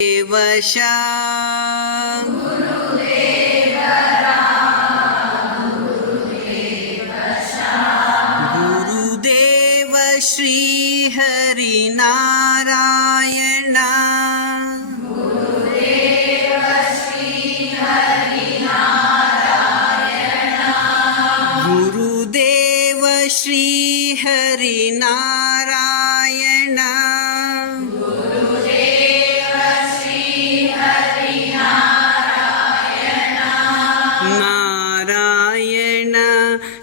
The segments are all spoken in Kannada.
ದೇವಶಾ ಗುರುದೇವ ಶ್ರೀ ಹರಿನಾರಾಯಣ ಗುರುದೇವ ಶ್ರೀ ಹರಿನಾರಾಯಣ ನಾರಾಯಣ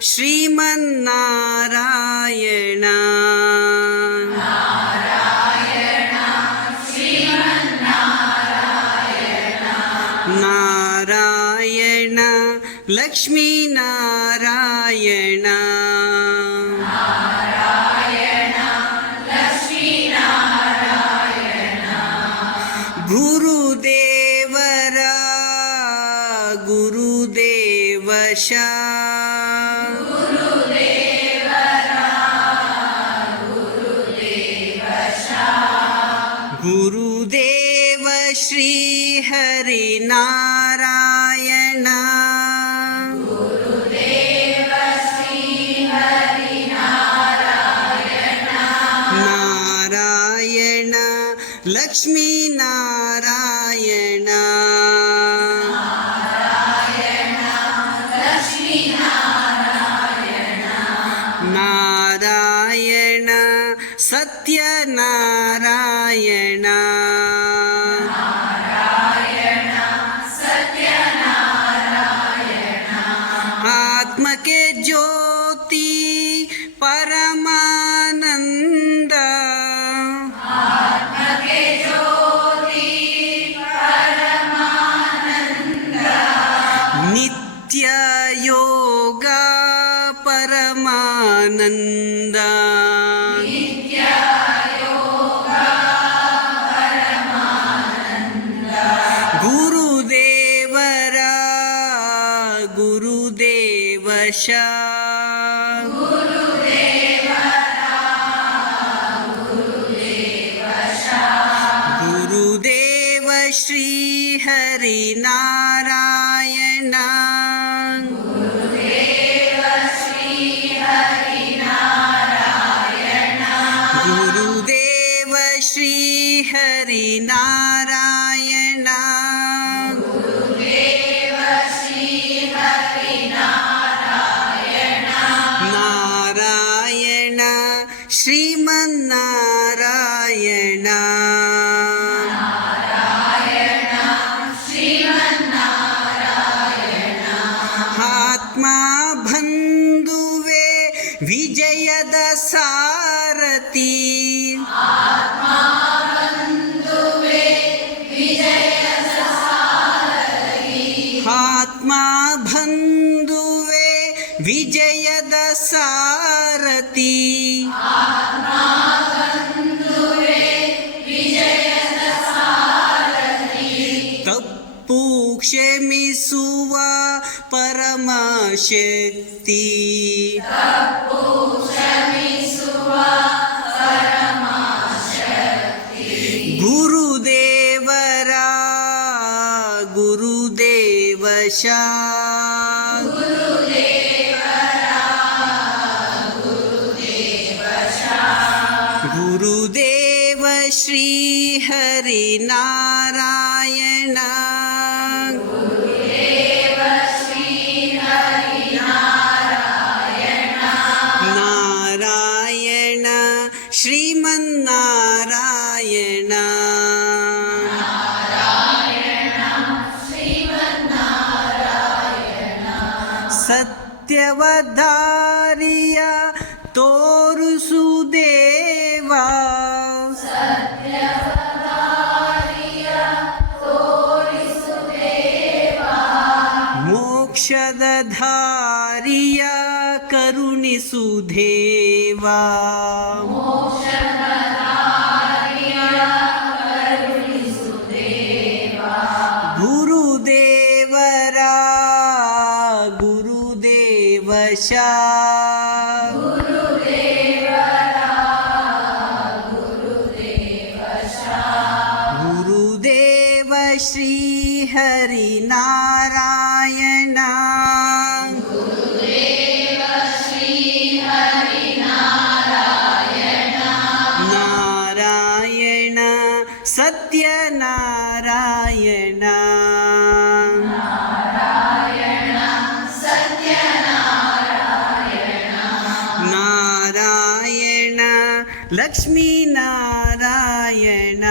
ಶ್ರೀಮನ್ನಾರಾಯಣ ನಾರಾಯಣ ಲಕ್ಷ್ಮೀನಾರಾಯಣ ಗುರುದೇವರ ಗುರುದೇವಶಾ ಗುರುದೇವ ಶ್ರೀ ಹರಿನಾರಾಯಣ ನಾರಾಯಣ ಲಕ್ಷ್ಮೀನಾರಾಯಣ ನಾರಾಯಣ ಸತ್ಯನಾರಾಯಣ ಆತ್ಮಕ್ಕೆ ಜ್ಯೋತಿ ಪರಮಾನಂದ ನಿತ್ಯ ಯೋಗ ಪರಮಾನಂದ ಗುರುದೇವರ ಗುರುದೇವಶಾ ಗುರುದೇವ ಶ್ರೀ ಹರಿನಾರಾಯಣ ಗುರುದೇವ ಶ್ರೀ ಹರಿನಾರಾಯಣ ನಾರಾಯಣ ಶ್ರೀಮನ್ನಾರಾಯಣ ಆತ್ಮ ಬಂಧುವೆ ವಿಜಯದ ಸಾರಥಿ ಆತ್ಮ ಬಂಧುವೆ ವಿಜಯದ ಸಾರಥಿ ತಪ್ಪು ಕ್ಷಮಿಸುವ ಪರಮಶಕ್ತಿ ಗುರುದೇವರ ಗುರುದೇವಶಾ ಗುರುದೇವ ಶ್ರೀ ಹರಿನಾರಾಯಣ ನಾರಾಯಣ ಶ್ರೀಮನ್ನಾರಾಯಣ ಸತ್ಯವಧಾರಿಯ ತೋರಿಸುದೇವ ಮೋಕ್ಷದ ಧಾರಿಯ ಕರುಣಿಸುದೇವ ಗುರುದೇವರ ಗುರುದೇವಶಾ ಗುರುದೇವ ಶ್ರೀ ಹರಿನಾರಾಯಣ ನಾರಾಯಣ ಸತ್ಯನಾರಾಯಣ ನಾರಾಯಣ ಲಕ್ಷ್ಮೀ ನಾರಾಯಣ